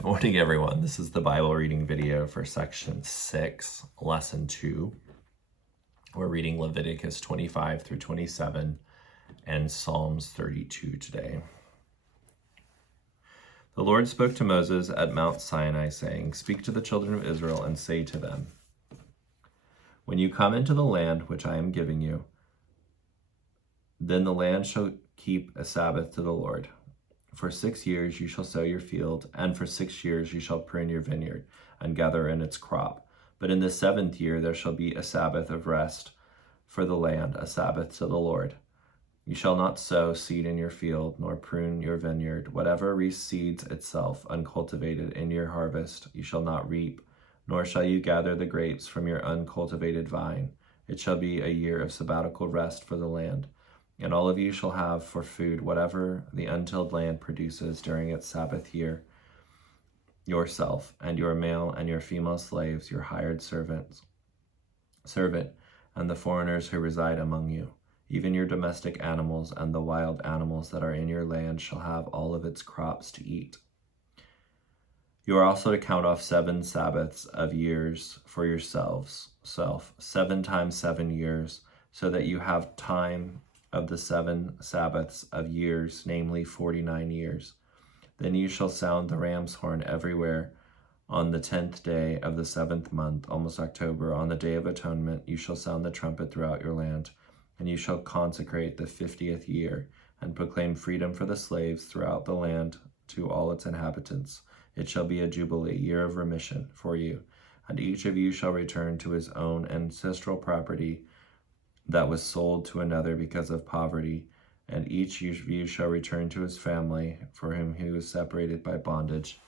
Good morning, everyone. This is the Bible reading video for section 6, lesson 2. We're reading Leviticus 25 through 27 and Psalms 32 today. The Lord spoke to Moses at Mount Sinai, saying, "Speak to the children of Israel and say to them, when you come into the land which I am giving you, then the land shall keep a Sabbath to the Lord. For 6 years you shall sow your field, and for 6 years you shall prune your vineyard, and gather in its crop. But in the 7th year there shall be a Sabbath of rest for the land, a Sabbath to the Lord. You shall not sow seed in your field, nor prune your vineyard. Whatever reseeds itself uncultivated in your harvest, you shall not reap, nor shall you gather the grapes from your uncultivated vine. It shall be a year of sabbatical rest for the land. And all of you shall have for food whatever the untilled land produces during its Sabbath year, yourself and your male and your female slaves, your hired servant, and the foreigners who reside among you. Even your domestic animals and the wild animals that are in your land shall have all of its crops to eat. You are also to count off 7 Sabbaths of years for yourselves, 7 times 7 years, so that you have time of the 7 Sabbaths of years, namely 49 years. Then you shall sound the ram's horn everywhere on the 10th day of the 7th month, almost October. On the Day of Atonement you shall sound the trumpet throughout your land, and you shall consecrate the 50th year, and proclaim freedom for the slaves throughout the land to all its inhabitants. It shall be a jubilee, year of remission for you, and each of you shall return to his own ancestral property that was sold to another because of poverty, and each of you shall return to his family for whom he was separated by bondage.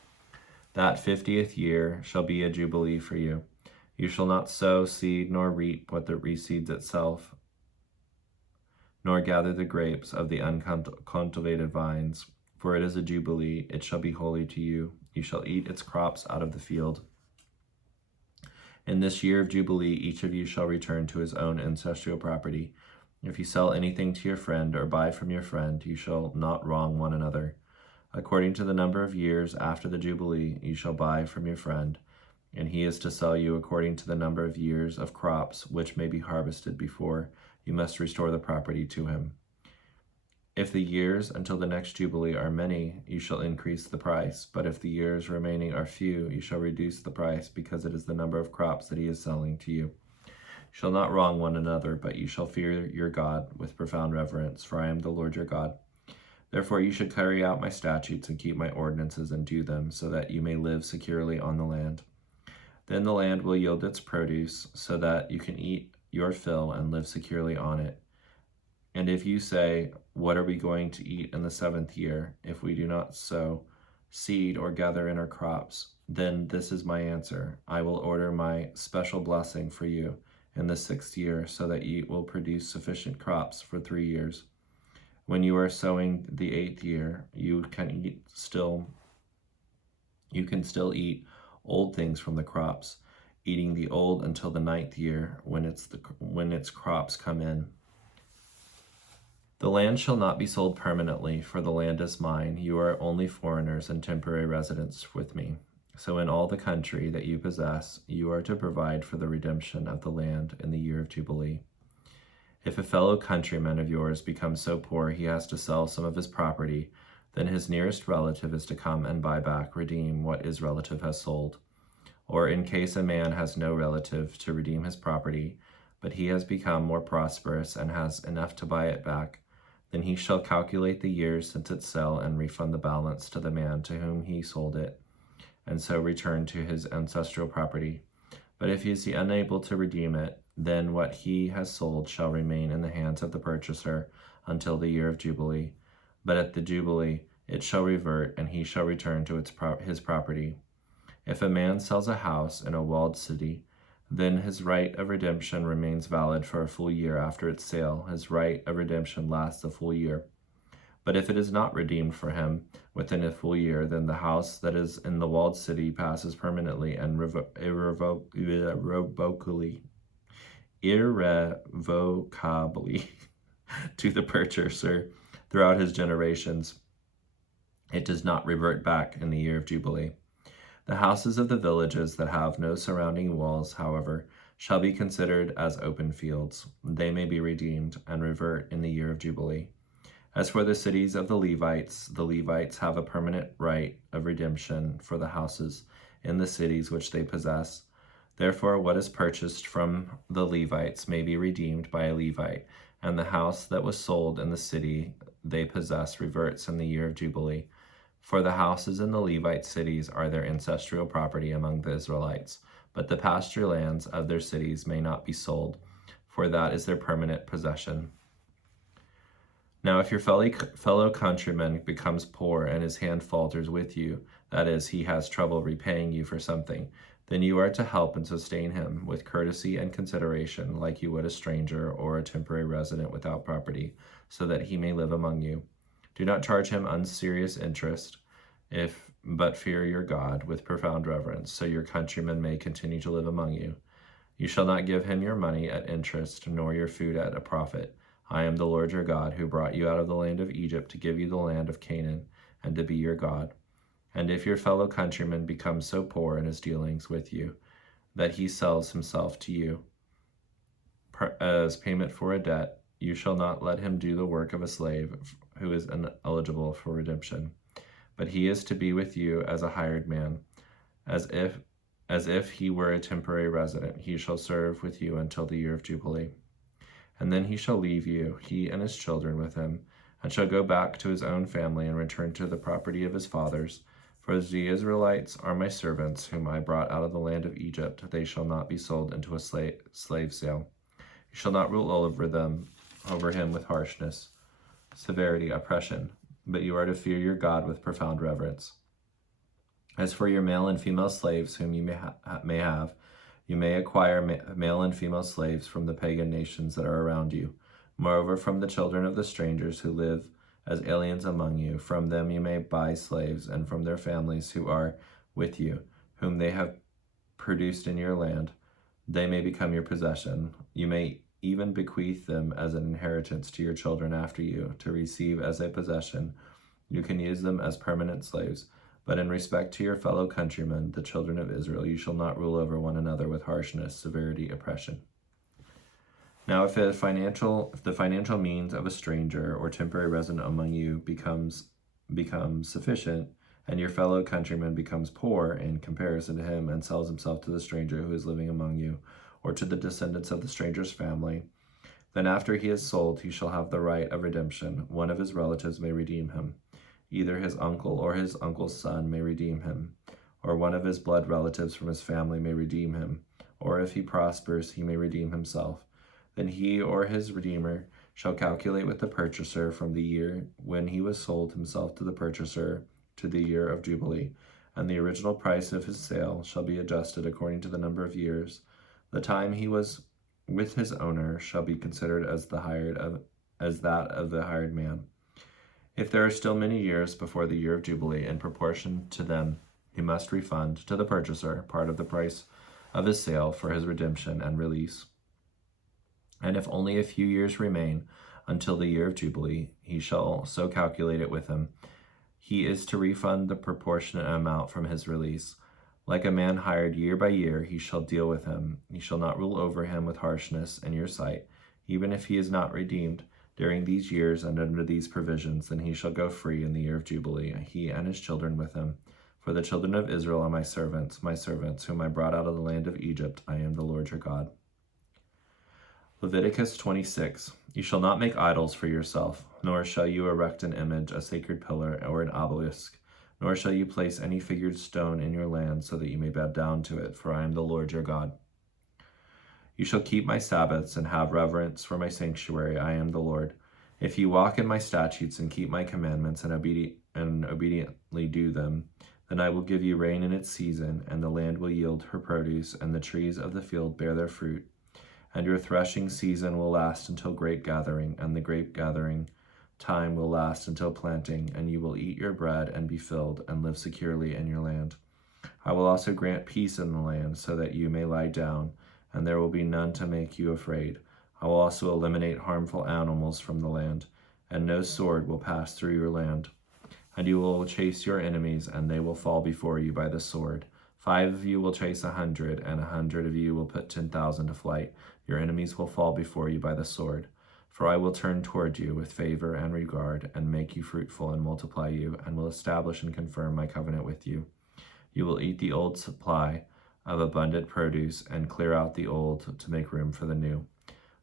That 50th year shall be a jubilee for you. You shall not sow seed nor reap what reseeds itself, nor gather the grapes of the uncultivated vines, for it is a jubilee. It shall be holy to you. You shall eat its crops out of the field. In this year of Jubilee, each of you shall return to his own ancestral property. If you sell anything to your friend or buy from your friend, you shall not wrong one another. According to the number of years after the Jubilee, you shall buy from your friend, and he is to sell you according to the number of years of crops which may be harvested before you must restore the property to him. If the years until the next Jubilee are many, you shall increase the price. But if the years remaining are few, you shall reduce the price, because it is the number of crops that he is selling to you. You shall not wrong one another, but you shall fear your God with profound reverence, for I am the Lord your God. Therefore you should carry out my statutes and keep my ordinances and do them, so that you may live securely on the land. Then the land will yield its produce, so that you can eat your fill and live securely on it. And if you say, what are we going to eat in the 7th year, if we do not sow seed or gather in our crops? Then this is my answer. I will order my special blessing for you in the 6th year, so that you will produce sufficient crops for 3 years. When you are sowing the 8th year, you can still eat old things from the crops, eating the old until the 9th year, when its crops come in. The land shall not be sold permanently, for the land is mine. You are only foreigners and temporary residents with me. So in all the country that you possess, you are to provide for the redemption of the land in the year of Jubilee. If a fellow countryman of yours becomes so poor he has to sell some of his property, then his nearest relative is to come and buy back, redeem what his relative has sold. Or in case a man has no relative to redeem his property, but he has become more prosperous and has enough to buy it back, then he shall calculate the years since its sale and refund the balance to the man to whom he sold it, and so return to his ancestral property. But if he is unable to redeem it, then what he has sold shall remain in the hands of the purchaser until the year of Jubilee. But at the Jubilee it shall revert, and he shall return to his property. If a man sells a house in a walled city, then his right of redemption remains valid for a full year after its sale. His right of redemption lasts a full year. But if it is not redeemed for him within a full year, then the house that is in the walled city passes permanently and irrevocably to the purchaser throughout his generations. It does not revert back in the year of Jubilee. The houses of the villages that have no surrounding walls, however, shall be considered as open fields. They may be redeemed and revert in the year of Jubilee. As for the cities of the Levites have a permanent right of redemption for the houses in the cities which they possess. Therefore, what is purchased from the Levites may be redeemed by a Levite, and the house that was sold in the city they possess reverts in the year of Jubilee. For the houses in the Levite cities are their ancestral property among the Israelites, but the pasture lands of their cities may not be sold, for that is their permanent possession. Now, if your fellow countryman becomes poor and his hand falters with you, that is, he has trouble repaying you for something, then you are to help and sustain him with courtesy and consideration, like you would a stranger or a temporary resident without property, so that he may live among you. Do not charge him unserious interest, but fear your God with profound reverence, so your countryman may continue to live among you. You shall not give him your money at interest, nor your food at a profit. I am the Lord your God, who brought you out of the land of Egypt to give you the land of Canaan, and to be your God. And if your fellow countryman becomes so poor in his dealings with you that he sells himself to you as payment for a debt, you shall not let him do the work of a slave who is ineligible for redemption. But he is to be with you as a hired man, as if he were a temporary resident. He shall serve with you until the year of Jubilee. And then he shall leave you, he and his children with him, and shall go back to his own family and return to the property of his fathers. For the Israelites are my servants, whom I brought out of the land of Egypt. They shall not be sold into a slave sale. You shall not rule over him with harshness, severity, oppression, but you are to fear your God with profound reverence. As for your male and female slaves whom you may have, you may acquire male and female slaves from the pagan nations that are around you. Moreover, from the children of the strangers who live as aliens among you, from them you may buy slaves, and from their families who are with you, whom they have produced in your land, they may become your possession. You may even bequeath them as an inheritance to your children after you, to receive as a possession. You can use them as permanent slaves. But in respect to your fellow countrymen, the children of Israel, you shall not rule over one another with harshness, severity, oppression. Now, if the financial means of a stranger or temporary resident among you becomes sufficient, and your fellow countryman becomes poor in comparison to him and sells himself to the stranger who is living among you, or to the descendants of the stranger's family, then after he is sold, he shall have the right of redemption. One of his relatives may redeem him. Either his uncle or his uncle's son may redeem him, or one of his blood relatives from his family may redeem him, or if he prospers, he may redeem himself. Then he or his redeemer shall calculate with the purchaser from the year when he was sold himself to the purchaser to the year of Jubilee, and the original price of his sale shall be adjusted according to the number of years. The time he was with his owner shall be considered as that of the hired man. If there are still many years before the year of Jubilee, in proportion to them, he must refund to the purchaser part of the price of his sale for his redemption and release. And if only a few years remain until the year of Jubilee, he shall so calculate it with him. He is to refund the proportionate amount from his release. Like a man hired year by year, he shall deal with him. He shall not rule over him with harshness in your sight, even if he is not redeemed during these years and under these provisions, then he shall go free in the year of Jubilee, he and his children with him. For the children of Israel are my servants, whom I brought out of the land of Egypt. I am the Lord your God. Leviticus 26. You shall not make idols for yourself, nor shall you erect an image, a sacred pillar, or an obelisk, nor shall you place any figured stone in your land, so that you may bow down to it, for I am the Lord your God. You shall keep my Sabbaths and have reverence for my sanctuary. I am the Lord. If you walk in my statutes and keep my commandments and obediently do them, then I will give you rain in its season, and the land will yield her produce, and the trees of the field bear their fruit. And your threshing season will last until grape gathering, and the grape gathering time will last until planting, and you will eat your bread and be filled, and live securely in your land. I will also grant peace in the land, so that you may lie down, and there will be none to make you afraid. I will also eliminate harmful animals from the land, and no sword will pass through your land. and you will chase your enemies, and they will fall before you by the sword. 5 of you will chase 100, and 100 of you will put 10,000 to flight. Your enemies will fall before you by the sword. For I will turn toward you with favor and regard, and make you fruitful and multiply you, and will establish and confirm my covenant with you. You will eat the old supply of abundant produce, and clear out the old to make room for the new.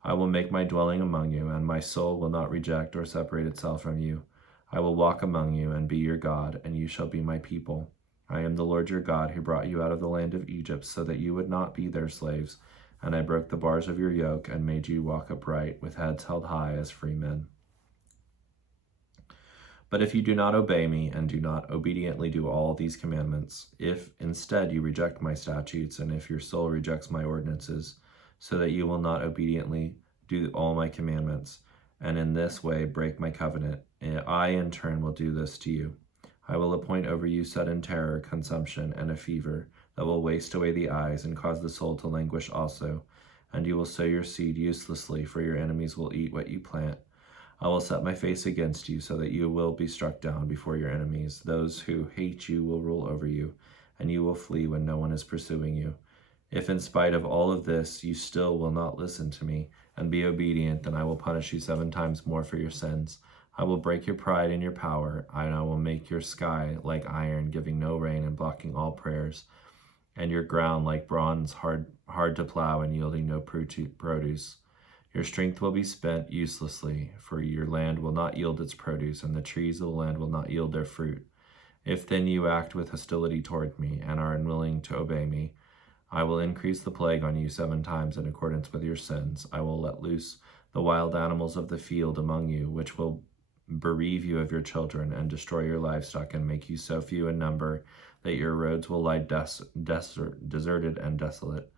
I will make my dwelling among you, and my soul will not reject or separate itself from you. I will walk among you and be your God, and you shall be my people. I am the Lord your God, who brought you out of the land of Egypt, so that you would not be their slaves. And I broke the bars of your yoke, and made you walk upright, with heads held high as free men. But if you do not obey me, and do not obediently do all these commandments, if instead you reject my statutes, and if your soul rejects my ordinances, so that you will not obediently do all my commandments, and in this way break my covenant, I in turn will do this to you. I will appoint over you sudden terror, consumption, and a fever that will waste away the eyes and cause the soul to languish also. And you will sow your seed uselessly, for your enemies will eat what you plant. I will set my face against you, so that you will be struck down before your enemies. Those who hate you will rule over you, and you will flee when no one is pursuing you. If in spite of all of this you still will not listen to me and be obedient, then I will punish you 7 times more for your sins. I will break your pride and your power, and I will make your sky like iron, giving no rain and blocking all prayers, and your ground like bronze, hard to plow and yielding no produce. Your strength will be spent uselessly, for your land will not yield its produce, and the trees of the land will not yield their fruit. If then you act with hostility toward me, and are unwilling to obey me, I will increase the plague on you 7 times in accordance with your sins. I will let loose the wild animals of the field among you, which will bereave you of your children, and destroy your livestock, and make you so few in number that your roads will lie deserted and desolate.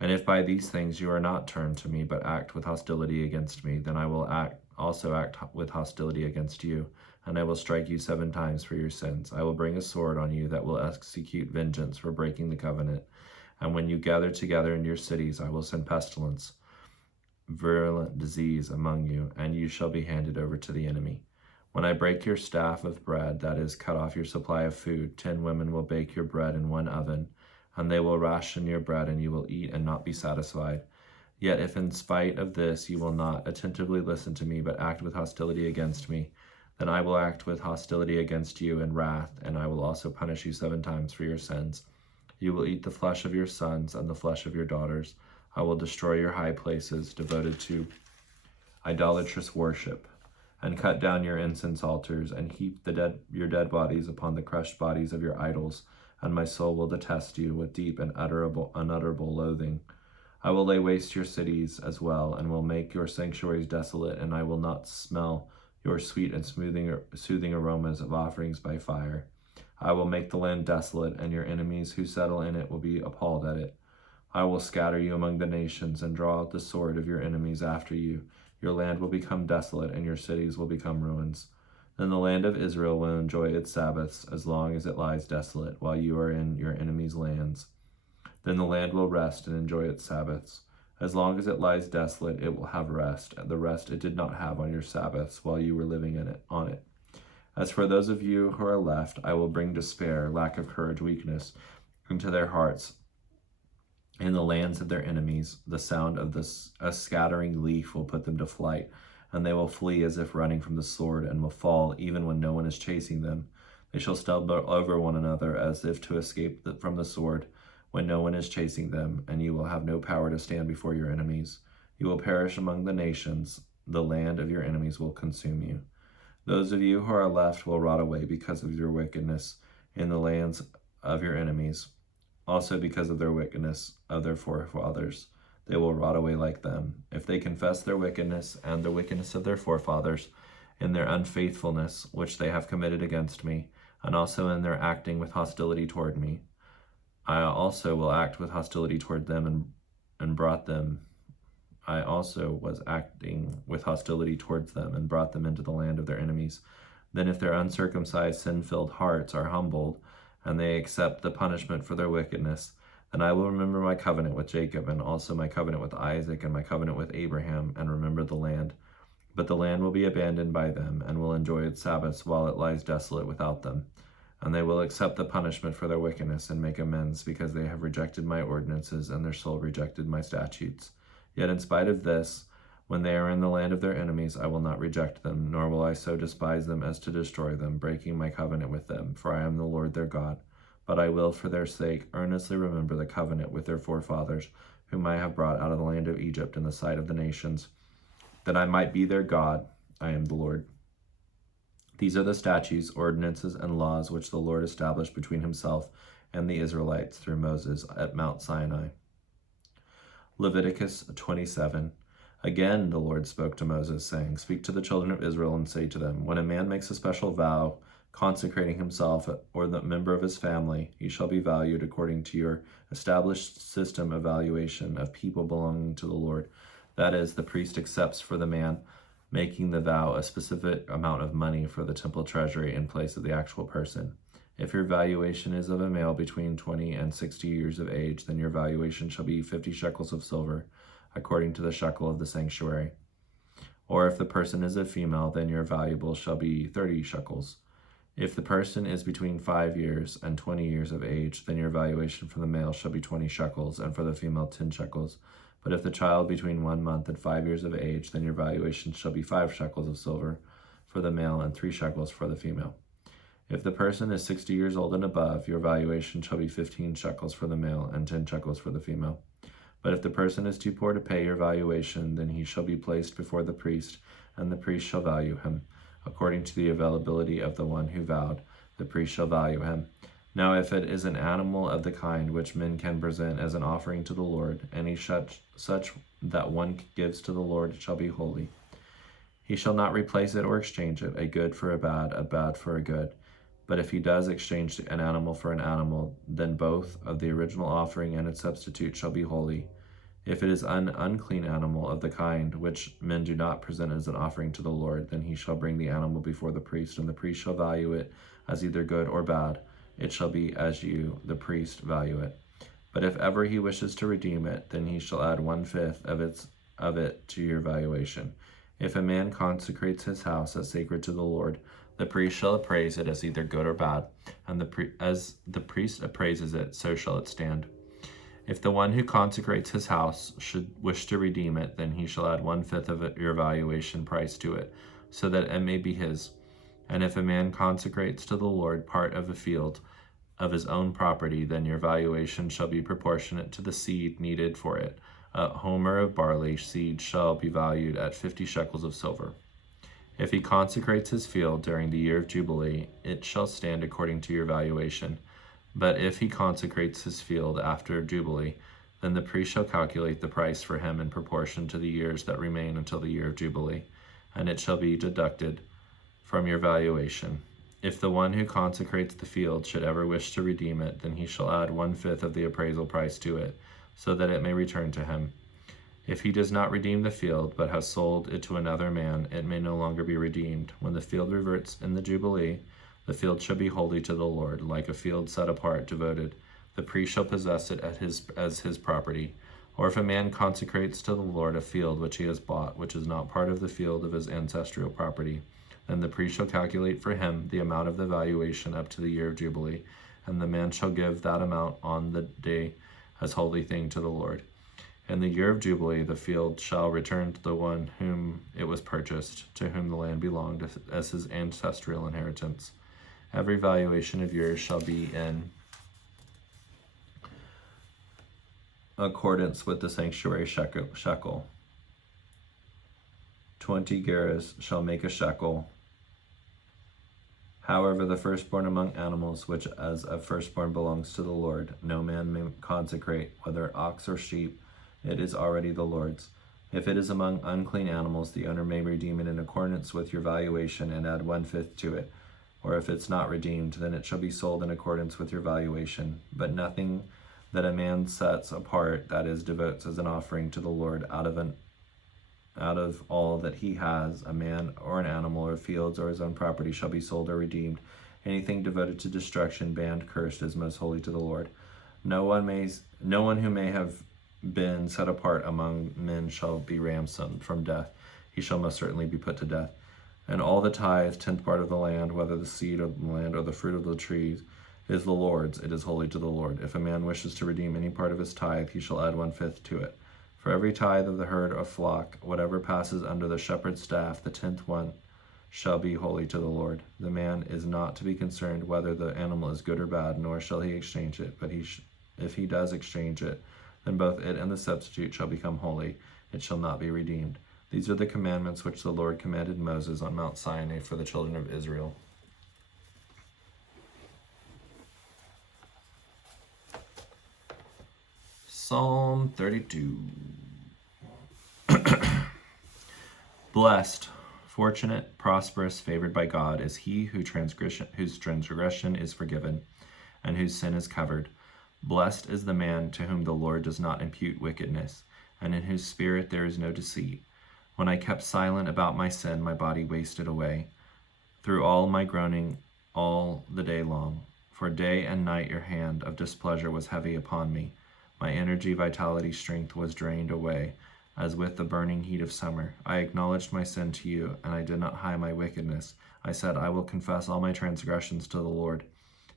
And if by these things you are not turned to me, but act with hostility against me, then I will also act with hostility against you, and I will strike you 7 times for your sins. I will bring a sword on you that will execute vengeance for breaking the covenant. And when you gather together in your cities, I will send pestilence, virulent disease among you, and you shall be handed over to the enemy. When I break your staff of bread, that is, cut off your supply of food, 10 women will bake your bread in one oven, and they will ration your bread, and you will eat and not be satisfied. Yet if in spite of this you will not attentively listen to me, but act with hostility against me, then I will act with hostility against you in wrath, and I will also punish you 7 times for your sins. You will eat the flesh of your sons and the flesh of your daughters. I will destroy your high places devoted to idolatrous worship, and cut down your incense altars, and heap your dead bodies upon the crushed bodies of your idols, and my soul will detest you with deep and unutterable loathing. I will lay waste your cities as well, and will make your sanctuaries desolate, and I will not smell your sweet and soothing aromas of offerings by fire. I will make the land desolate, and your enemies who settle in it will be appalled at it. I will scatter you among the nations, and draw out the sword of your enemies after you. Your land will become desolate, and your cities will become ruins. Then the land of Israel will enjoy its Sabbaths as long as it lies desolate, while you are in your enemies' lands. Then the land will rest and enjoy its Sabbaths. As long as it lies desolate, it will have rest, the rest it did not have on your Sabbaths while you were living on it. As for those of you who are left, I will bring despair, lack of courage, weakness into their hearts. In the lands of their enemies, the sound of a scattering leaf will put them to flight, and they will flee as if running from the sword, and will fall even when no one is chasing them. They shall stumble over one another as if to escape from the sword when no one is chasing them, and you will have no power to stand before your enemies. You will perish among the nations. The land of your enemies will consume you. Those of you who are left will rot away because of your wickedness in the lands of your enemies. Also because of their wickedness of their forefathers, they will rot away like them. If they confess their wickedness and the wickedness of their forefathers in their unfaithfulness, which they have committed against me, and also in their acting with hostility toward me, I also will act with hostility toward them and brought them. I also was acting with hostility towards them and brought them into the land of their enemies. Then if their uncircumcised, sin-filled hearts are humbled, and they accept the punishment for their wickedness, then I will remember my covenant with Jacob, and also my covenant with Isaac, and my covenant with Abraham, and remember the land But the land will be abandoned by them, and will enjoy its Sabbaths while it lies desolate without them. And they will accept the punishment for their wickedness and make amends, because they have rejected my ordinances, and their soul rejected my statutes. Yet in spite of this, when they are in the land of their enemies, I will not reject them, nor will I so despise them as to destroy them, breaking my covenant with them, for I am the Lord their God. But I will, for their sake, earnestly remember the covenant with their forefathers, whom I have brought out of the land of Egypt in the sight of the nations, that I might be their God. I am the Lord. These are the statutes, ordinances, and laws which the Lord established between himself and the Israelites through Moses at Mount Sinai. Leviticus 27. Again the Lord spoke to Moses, saying, Speak to the children of Israel and say to them, When a man makes a special vow, consecrating himself or the member of his family, he shall be valued according to your established system of valuation of people belonging to the Lord. That is, the priest accepts for the man making the vow a specific amount of money for the temple treasury in place of the actual person. If your valuation is of a male between 20 and 60 years of age, then your valuation shall be 50 shekels of silver, according to the shekel of the sanctuary. Or if the person is a female, then your valuable shall be 30 shekels. If the person is between 5 years and 20 years of age, then your valuation for the male shall be 20 shekels, and for the female 10 shekels. But if the child between 1 month and 5 years of age, then your valuation shall be 5 shekels of silver for the male and 3 shekels for the female. If the person is 60 years old and above, your valuation shall be 15 shekels for the male and 10 shekels for the female. But if the person is too poor to pay your valuation, then he shall be placed before the priest, and the priest shall value him. According to the availability of the one who vowed, the priest shall value him. Now if it is an animal of the kind which men can present as an offering to the Lord, any such that one gives to the Lord shall be holy. He shall not replace it or exchange it, a good for a bad for a good. But if he does exchange an animal for an animal, then both of the original offering and its substitute shall be holy. If it is an unclean animal of the kind which men do not present as an offering to the Lord, then he shall bring the animal before the priest, and the priest shall value it as either good or bad. It shall be as you, the priest, value it. But if ever he wishes to redeem it, then he shall add 1/5 of it to your valuation. If a man consecrates his house as sacred to the Lord, the priest shall appraise it as either good or bad, and as the priest appraises it, so shall it stand. If the one who consecrates his house should wish to redeem it, then he shall add 1/5 of your valuation price to it, so that it may be his. And if a man consecrates to the Lord part of a field of his own property, then your valuation shall be proportionate to the seed needed for it. A homer of barley seed shall be valued at 50 shekels of silver. If he consecrates his field during the year of Jubilee, it shall stand according to your valuation. But if he consecrates his field after Jubilee, then the priest shall calculate the price for him in proportion to the years that remain until the year of Jubilee, and it shall be deducted from your valuation. If the one who consecrates the field should ever wish to redeem it, then he shall add 1/5 of the appraisal price to it, so that it may return to him. If he does not redeem the field, but has sold it to another man, it may no longer be redeemed. When the field reverts in the Jubilee, the field shall be holy to the Lord, like a field set apart, devoted. The priest shall possess it as his property. Or if a man consecrates to the Lord a field which he has bought, which is not part of the field of his ancestral property, then the priest shall calculate for him the amount of the valuation up to the year of Jubilee, and the man shall give that amount on the day as holy thing to the Lord. In the year of Jubilee, the field shall return to the one whom it was purchased, to whom the land belonged as his ancestral inheritance. Every valuation of yours shall be in accordance with the sanctuary shekel. 20 gerahs shall make a shekel. However, the firstborn among animals, which as a firstborn belongs to the Lord, no man may consecrate, whether ox or sheep, it is already the Lord's. If it is among unclean animals, the owner may redeem it in accordance with your valuation and add 1/5 to it. Or if it's not redeemed, then it shall be sold in accordance with your valuation. But nothing that a man sets apart, that is, devotes as an offering to the Lord out of all that he has, a man or an animal or fields or his own property, shall be sold or redeemed. Anything devoted to destruction, banned, cursed, is most holy to the Lord. No one who may have been set apart among men shall be ransomed from death. he shall most certainly be put to death. And all the tithe, 10th part of the land, whether the seed of the land or the fruit of the trees, is the Lord's. It is holy to the Lord. If a man wishes to redeem any part of his tithe, he shall add 1/5 to it. For every tithe of the herd or flock, whatever passes under the shepherd's staff, the 10th one shall be holy to the Lord. The man is not to be concerned whether the animal is good or bad, nor shall he exchange it. But if he does exchange it, then both it and the substitute shall become holy. It shall not be redeemed. These are the commandments which the Lord commanded Moses on Mount Sinai for the children of Israel. Psalm 32. Blessed, fortunate, prosperous, favored by God is he whose transgression is forgiven, and whose sin is covered. Blessed is the man to whom the Lord does not impute wickedness, and in whose spirit there is no deceit. When I kept silent about my sin, my body wasted away, through all my groaning all the day long. For day and night your hand of displeasure was heavy upon me. My energy, vitality, strength was drained away, as with the burning heat of summer. I acknowledged my sin to you, and I did not hide my wickedness. I said, I will confess all my transgressions to the Lord,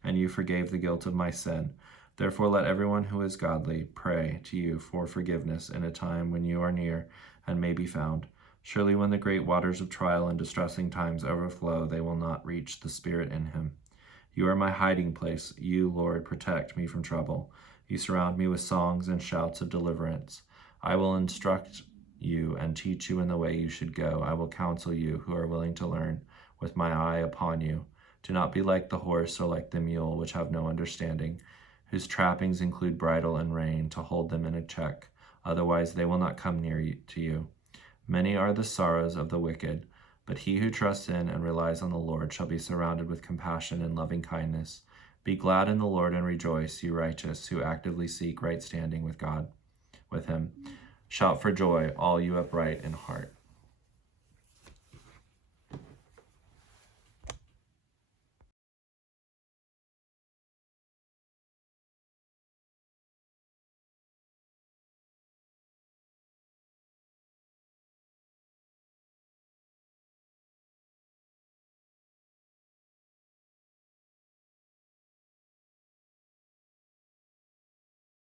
and you forgave the guilt of my sin. Therefore let everyone who is godly pray to you for forgiveness in a time when you are near and may be found. Surely when the great waters of trial and distressing times overflow, they will not reach the spirit in him. You are my hiding place. You, Lord, protect me from trouble. You surround me with songs and shouts of deliverance. I will instruct you and teach you in the way you should go. I will counsel you who are willing to learn, with my eye upon you. Do not be like the horse or like the mule, which have no understanding, whose trappings include bridle and rein to hold them in a check. Otherwise they will not come near to you. Many are the sorrows of the wicked, but he who trusts in and relies on the Lord shall be surrounded with compassion and loving kindness. Be glad in the Lord and rejoice, you righteous, who actively seek right standing with God, with him. Shout for joy, all you upright in heart.